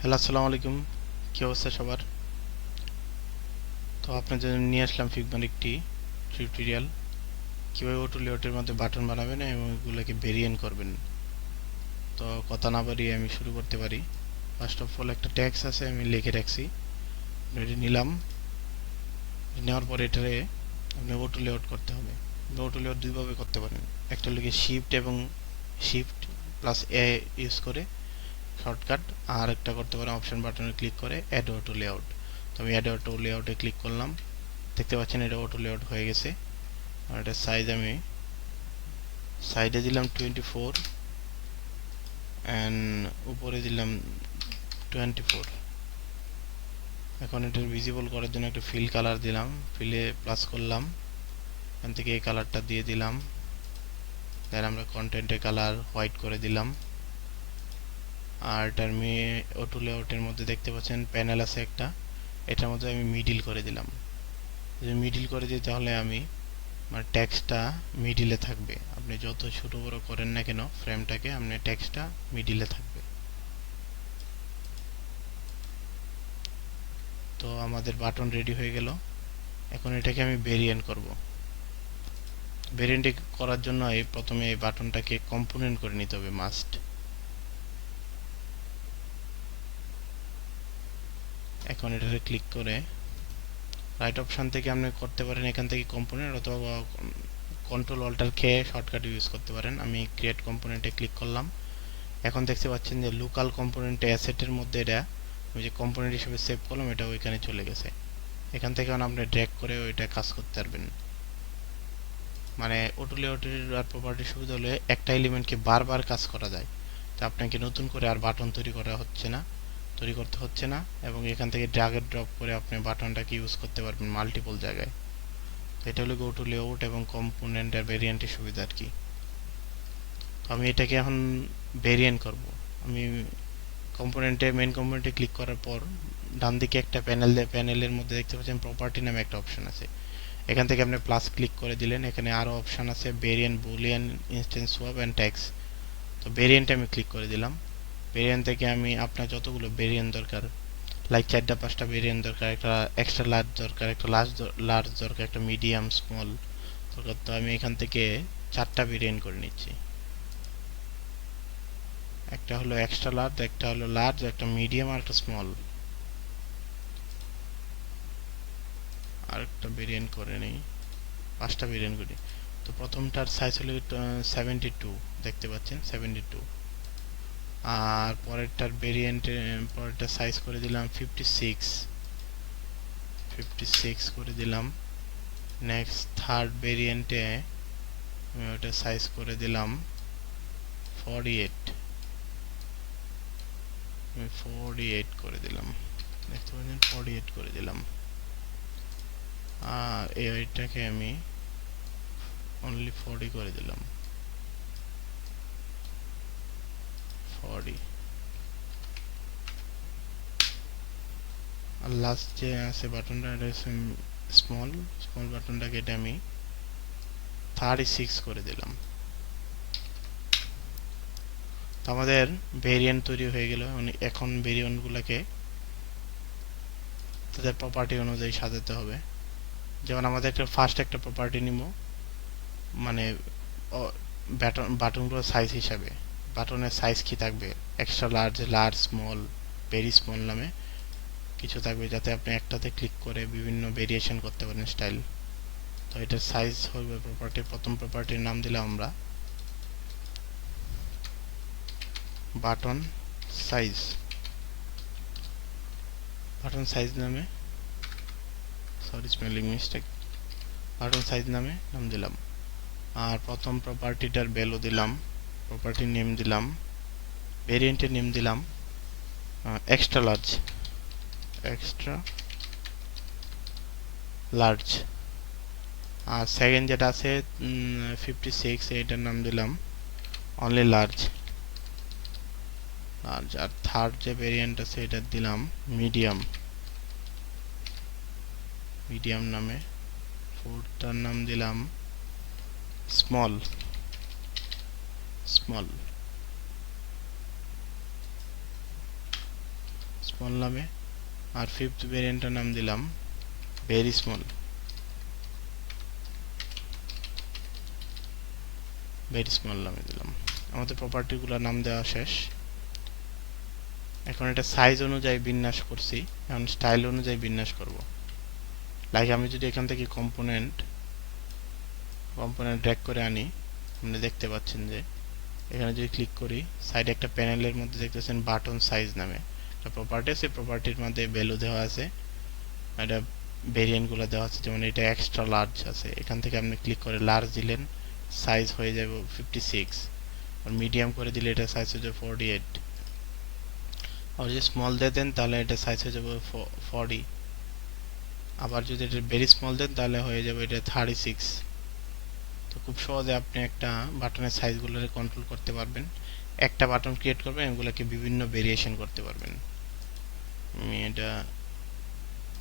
Hello, আসসালামু আলাইকুম। কি অবস্থা সবার? তো আপনার জন্য নিয়ে আসলাম ফিগমার একটি টিউটোরিয়াল, কীভাবে অটো লেআউটের মধ্যে বাটন বানাবেন এবং এগুলোকে ভেরিয়েন্ট করবেন। তো কথা না বাড়িয়ে আমি শুরু করতে পারি। ফার্স্ট অফ অল একটা ট্যাক্স আছে, আমি লিখে রাখছি, এটি নিলাম। নেওয়ার পরে এটারে আপনি অটো লেআউট করতে হবে। অটো লেআউট দুইভাবে করতে পারেন, একটা লিখে শিফট এবং শিফট প্লাস এ ইউজ করে শর্টকাট, আর একটা করতে পারেন অপশন বাটনে ক্লিক করে অ্যাড অটো লেআউট। তো আমি অ্যাড অটো লেআউটে ক্লিক করলাম। দেখতে পাচ্ছেন এটা অটো লেআউট হয়ে গেছে। আর এটার সাইজ আমি সাইডে দিলাম 24 অ্যান্ড উপরে দিলাম 24। এখন এটার ভিজিবল করার জন্য একটা ফিল কালার দিলাম, ফিলে প্লাস করলাম, এখান থেকে এই কালারটা দিয়ে দিলাম। দেন আমরা কন্টেন্টের কালার হোয়াইট করে দিলাম। আর এটার অটো লেআউটের মধ্যে দেখতে পাচ্ছেন প্যানেল আছে একটা, এটার মধ্যে আমি মিডিল করে দিলাম। যদি মিডিল করে দিই তাহলে আমি মানে টেক্সটটা মিডিলে থাকবে। আপনি যত ছোট বড় করেন না কেন ফ্রেমটাকে, আপনার টেক্সটটা মিডিলে থাকবে। তো আমাদের বাটন রেডি হয়ে গেল। এখন এটাকে আমি ভেরিয়েন্ট করব। ভেরিয়েন্ট করার জন্য প্রথমে এই বাটনটাকে কম্পোনেন্ট করে নিতে হবে, মাস্ট। এখন এটাতে ক্লিক করে রাইট অপশন থেকে আপনি করতে পারেন এখান থেকে কম্পোনেন্ট, অথবা কন্ট্রোল অল্টার খেয়ে শর্টকাট ইউজ করতে পারেন। আমি ক্রিয়েট কম্পোনেন্টে ক্লিক করলাম। এখন দেখতে পাচ্ছেন যে লোকাল কম্পোনেন্টে অ্যাসেটের মধ্যে এটা ওই যে কম্পোনেন্ট হিসেবে সেভ করলাম, এটা ওইখানে চলে গেছে। এখান থেকে আপনি ড্র্যাগ করে ওইটা কাজ করতে পারবেন। মানে অটো লেআউটের আর প্রপার্টির সুবিধা হলে একটা এলিমেন্টকে বারবার কাজ করা যায়। তো আপনাকে নতুন করে আর বাটন তৈরি করতে হচ্ছে না, এবং এখান থেকে ড্র্যাগ এন্ড ড্রপ করে আপনি বাটনটাকে ইউজ করতে পারবেন মাল্টিপল জায়গায়। তো এটা হলো অটো লেআউট এবং কম্পোনেন্ট আর ভেরিয়েন্টের সুবিধা আর কি। তো আমি এটাকে এখন ভেরিয়েন্ট করব। আমি মেইন কম্পোনেন্টে ক্লিক করার পর ডান দিকে একটা প্যানেলের মধ্যে দেখতে পাচ্ছেন প্রপার্টি নামে একটা অপশন আছে। এখান থেকে আপনি প্লাস ক্লিক করে দিলেন, এখানে আরও অপশন আছে variant, boolean, instance swap and tax. তো ভেরিয়েন্টে আমি ক্লিক করে দিলাম। ভেরিয়েন্ট থেকে আমি আপনার যতগুলো ভেরিয়েন্ট দরকার, লাইক 4টা 5টা ভেরিয়েন্ট দরকার, একটা এক্সট্রা লার্জ দরকার, একটা লার্জ দরকার, একটা মিডিয়াম স্মল দরকার, তো আমি এখান থেকে 4টা ভেরিয়েন্ট করে নিচ্ছি। একটা হলো এক্সট্রা লার্জ, একটা হলো লার্জ, একটা মিডিয়াম আর একটা স্মল। আর একটা ভেরিয়েন্ট করে নেই, 5টা ভেরিয়েন্ট করি। তো প্রথমটার সাইজ হলো 72, দেখতে পাচ্ছেন 72। আর পরেরটার সাইজ করে দিলাম 56 করে দিলাম। নেক্সট থার্ড ভেরিয়েন্টে আমি ওটা সাইজ করে দিলাম 48, আমি 48 করে দিলাম, দেখতে পাচ্ছেন 48 করে দিলাম। আর এইটাকে আমি অনলি 40 করে দিলাম, 40। আর লাস্ট যে আছে বাটনটা, এটা স্মল স্মল বাটনটাকে এটা আমি 36 করে দিলাম। তো আমাদের ভেরিয়েন্ট তৈরি হয়ে গেল। এখন ভেরিয়েন্টগুলোকে তাদের প্রপার্টি অনুযায়ী সাজাতে হবে। যেমন আমাদের ফার্স্ট একটা প্রপার্টি নিব, মানে বাটনগুলোর সাইজ হিসাবে। বাটনের সাইজ কি থাকবে, extra large, large, small, very small নামে কিছু থাকবে, যাতে আপনি একটাতে ক্লিক করে বিভিন্ন ভেরিয়েশন করতে পারেন স্টাইল। তো এটার সাইজ হবে প্রথম প্রপার্টির নাম দিলাম আমরা বাটন সাইজ। বাটন সাইজ নামে, sorry spelling mistake, button size নামে নাম দিলাম। আর প্রথম প্রপার্টিটার ভ্যালু দিলাম, প্রপার্টির নেম দিলাম, ভেরিয়েন্টের নেম দিলাম এক্সট্রা লার্জ, এক্সট্রা লার্জ। আর সেকেন্ড যেটা আছে 56, এটার নাম দিলাম অনলি লার্জ, লার্জ। আর থার্ড যে ভেরিয়েন্ট আছে এটা দিলাম মিডিয়াম, মিডিয়াম নামে। ফোর্থটার নাম দিলাম স্মল, স্মল। স্মল নামে, আর ফিফথ ভেরিয়েন্টের নাম দিলাম ভেরি স্মল। ভেরি স্মল নামে দিলাম। আমাদের প্রপার্টিগুলোর নাম দেওয়া শেষ। এখন এটা সাইজ অনুযায়ী বিন্যাস করছি, এখন স্টাইল অনুযায়ী বিন্যাস করব। লাইক আমি যদি এখান থেকে কম্পোনেন্ট ড্র্যাগ করে আনি, আপনি দেখতে পাচ্ছেন যে এখানে যদি ক্লিক করি, সাইডে একটা প্যানেলের মধ্যে দেখতেছেন বাটন সাইজ নামে একটা প্রপার্টি আছে। প্রপার্টির মধ্যে ভ্যালু দেওয়া আছে, এটা ভেরিয়েন্টগুলো দেওয়া আছে। যেমন এটা এক্সট্রা লার্জ আছে, এখান থেকে আপনি ক্লিক করে লার্জ দিলেন, সাইজ হয়ে যাবে 56। আর মিডিয়াম করে দিলে এটা সাইজ হয়ে যাবে 48। আর যদি স্মল দিয়ে দেন তাহলে এটা সাইজ হয়ে যাবে 40। আবার যদি এটা ভেরি স্মল দেন তাহলে হয়ে যাবে এটা 36। তো খুব সহজে আপনি একটা বাটনের সাইজগুলোকে কন্ট্রোল করতে পারবেন। একটা বাটন ক্রিয়েট করবেন, এগুলোকে বিভিন্ন ভেরিয়েশন করতে পারবেন। আমি এটা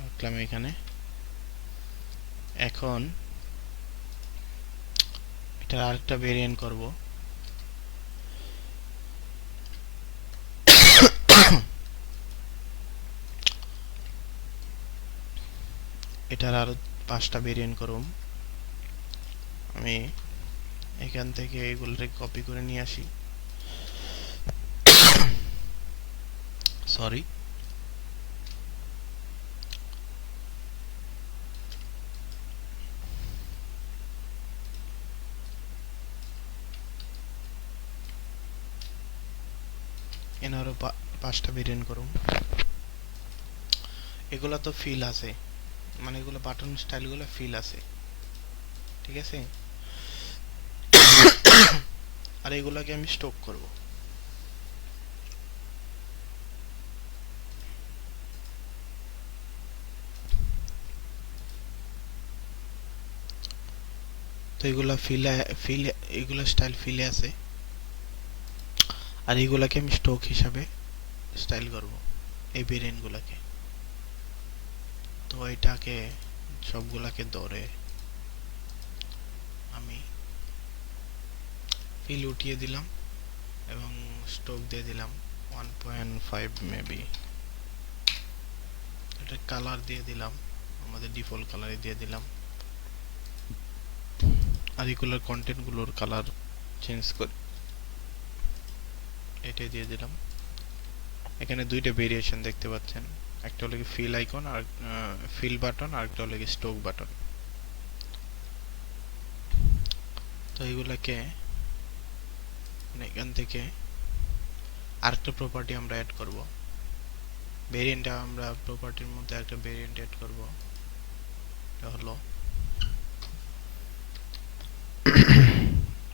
রাখলাম এখানে। এখন এটা আরেকটা ভেরিয়েন্ট করব। এটার আরো 5টা ভেরিয়েন্ট করব। আমি এখান থেকে এগুলোকে কপি করে নিয়ে আসি। সরি, এনারও 5টা ভেরিয়েন্ট করুন। এগুলা তো ফিল আছে, মানে এগুলো বাটন স্টাইলগুলো ফিল আছে, ঠিক আছে। আর এগুলাকে আমি স্টক করব। তো এগুলা ফিল এগুলা স্টাইল ফিলে আছে, আর এগুলাকে আমি স্টক হিসাবে স্টাইল করব, এই ভেরিয়েন্টগুলোকে। তো এটাকে সবগুলাকে ধরে আমি ফিল উঠিয়ে দিলাম এবং স্টক দিয়ে দিলাম 1.5 মেবি। এটা কালার দিয়ে দিলাম, আমাদের ডিফল্ট কালারে দিয়ে দিলাম। আর এগুলোর কন্টেন্টগুলোর কালার চেঞ্জ করে এটাই দিয়ে দিলাম। এখানে দুইটা ভেরিয়েশন দেখতে পাচ্ছেন, একটা হলো কি ফিল আইকন আর ফিল বাটন, আর একটা হলো কি স্টক বাটন। তো এগুলাকে এখান থেকে আরেকটা প্রপার্টি আমরা অ্যাড করব। ভেরিয়েন্টটা আমরা প্রপার্টির মধ্যে একটা ভেরিয়েন্ট অ্যাড করব, এটা হলো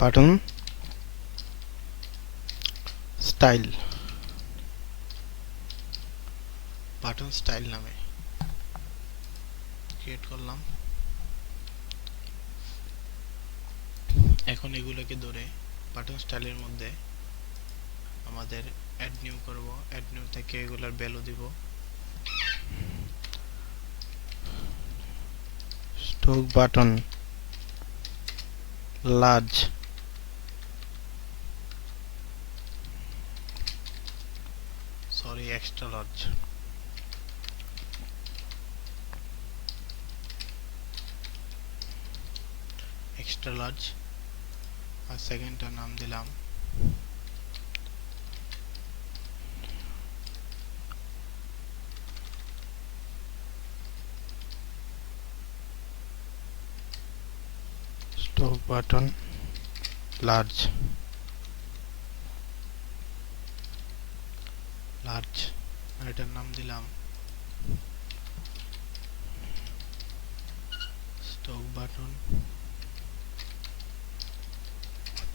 বাটন স্টাইল। বাটন স্টাইল নামে ক্রিয়েট করলাম। এখন এগুলোকে ধরে বাটন স্টাইলের মধ্যে আমাদের অ্যাড নিউ করব। অ্যাড নিউ থেকে এগুলার ভ্যালু দিব stock button large, sorry extra large. Extra large. আর সেকেন্ডটার নাম দিলাম স্টক বাটন লার্জ। লার্জ আর এটার নাম দিলাম স্টক বাটন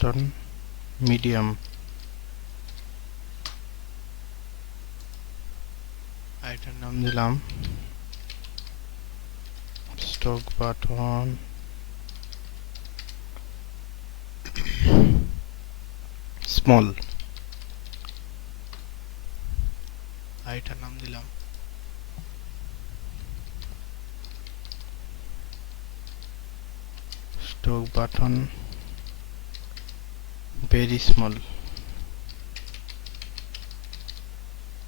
বাটন মিডিয়াম। আর এটার নাম দিলাম স্টক বাটন স্মল। আর এটার নাম দিলাম স্টক বাটন ভেরি স্মল।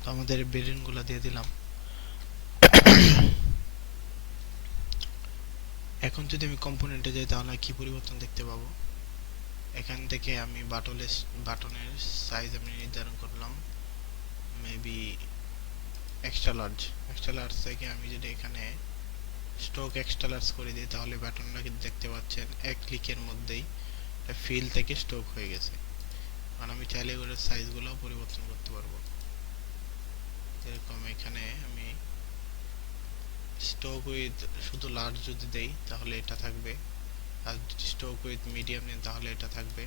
তো আমাদের বেরিয়েন্টগুলো দিয়ে দিলাম। এখন যদি আমি কম্পোনেন্টে যাই তাহলে কি পরিবর্তন দেখতে পাবো? এখান থেকে আমি বাটনের সাইজ আমি নির্ধারণ করলাম মেবি এক্সট্রা লার্জ থেকে আমি যদি এখানে স্ট্রোক এক্সট্রা লার্জ করে দিই তাহলে বাটনটা কিন্তু দেখতে পাচ্ছেন এক ক্লিকের মধ্যেই ফিল থেকে স্ট্রোক হয়ে গেছে। কারণ আমি চাইলে এগুলোর সাইজগুলো পরিবর্তন করতে পারবো। যেরকম এখানে আমি স্ট্রোক উইথ শুধু লার্জ যদি দেই তাহলে এটা থাকবে, আর যদি স্ট্রোক উইথ মিডিয়াম নেন তাহলে এটা থাকবে,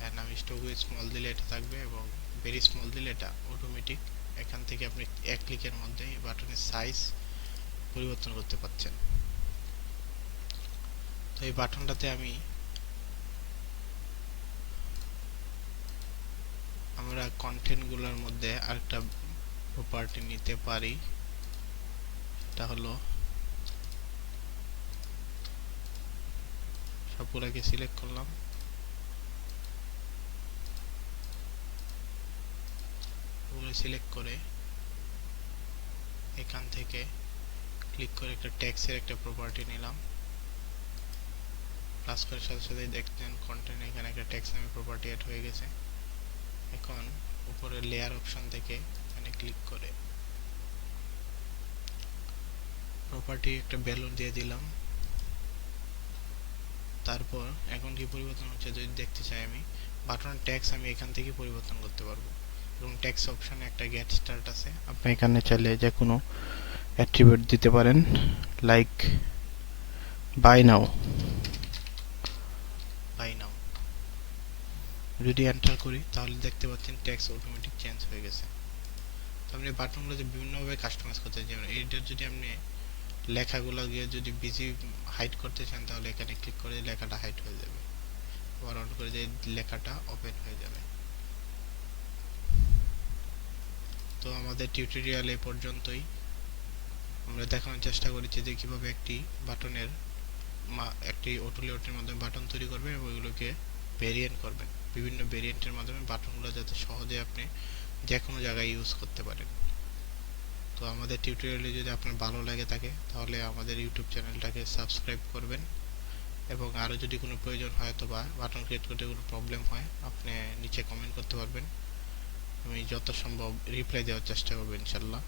অ্যান্ড আমি স্ট্রোক উইথ স্মল দিলে এটা থাকবে, এবং ভেরি স্মল দিলে এটা অটোমেটিক এখান থেকে আপনি এক ক্লিকের মধ্যে বাটনের সাইজ পরিবর্তন করতে পারছেন। তো এই বাটনটাতে আমরা কন্টেন্টগুলোর মধ্যে আরেকটা প্রপার্টি নিতে পারি। এটা হলো সবগুলোকে সিলেক্ট করলাম, ওগুলো সিলেক্ট করে এখান থেকে ক্লিক করে একটা ট্যাক্সের একটা প্রপার্টি নিলাম। প্লাস করার সাথে সাথে দেখতেন কন্টেন্ট এখানে একটা ট্যাক্স নামে প্রপার্টি অ্যাড হয়ে গেছে। এখন উপরে লেয়ার অপশন থেকে এখানে ক্লিক করে প্রপার্টি একটা ব্যালন দিয়ে দিলাম। তারপর এখন কি পরিবর্তন হচ্ছে যদি দেখতে চাই আমি বাটন ট্যাক্স আমি এখান থেকে পরিবর্তন করতে পারবো, এবং ট্যাক্স অপশনে একটা গেট স্টার্ট আছে, আপনি এখানে চাইলে যে কোনো অ্যাট্রিবিউট দিতে পারেন, লাইক বাই নাও। যদি এন্টার করি তাহলে দেখতে পাচ্ছেন ট্যাক্স অটোমেটিক চেঞ্জ হয়ে গেছে। তো আপনি বাটনগুলো যে বিভিন্নভাবে কাস্টমাইজ করতে চান, যেমন এইটার যদি আপনি লেখাগুলো গিয়ে যদি বিজি হাইড করতে চান তাহলে এখানে ক্লিক করে লেখাটা হাইড হয়ে যাবে, আবার অন করে যে লেখাটা ওপেন হয়ে যাবে। তো আমাদের টিউটোরিয়াল এই পর্যন্তই। আমরা দেখানোর চেষ্টা করেছি যে কিভাবে একটি অটো লেআউটের মাধ্যমে বাটন তৈরি করবেন এবং ওইগুলোকে ভেরিয়েন্ট করবেন, বিভিন্ন ভেরিয়েন্টের মাধ্যমে বাটনগুলো যাতে সহজে আপনি যে কোনো জায়গায় ইউজ করতে পারেন। তো আমাদের টিউটোরিয়ালটি যদি আপনার ভালো লাগে থাকে তাহলে আমাদের ইউটিউব চ্যানেলটাকে সাবস্ক্রাইব করবেন, এবং আরও যদি কোনো প্রয়োজন হয় অথবা বাটন ক্রিয়েট করতে কোনো প্রবলেম হয় আপনি নিচে কমেন্ট করতে পারবেন, আমি যত সম্ভব রিপ্লাই দেওয়ার চেষ্টা করব ইনশাল্লাহ।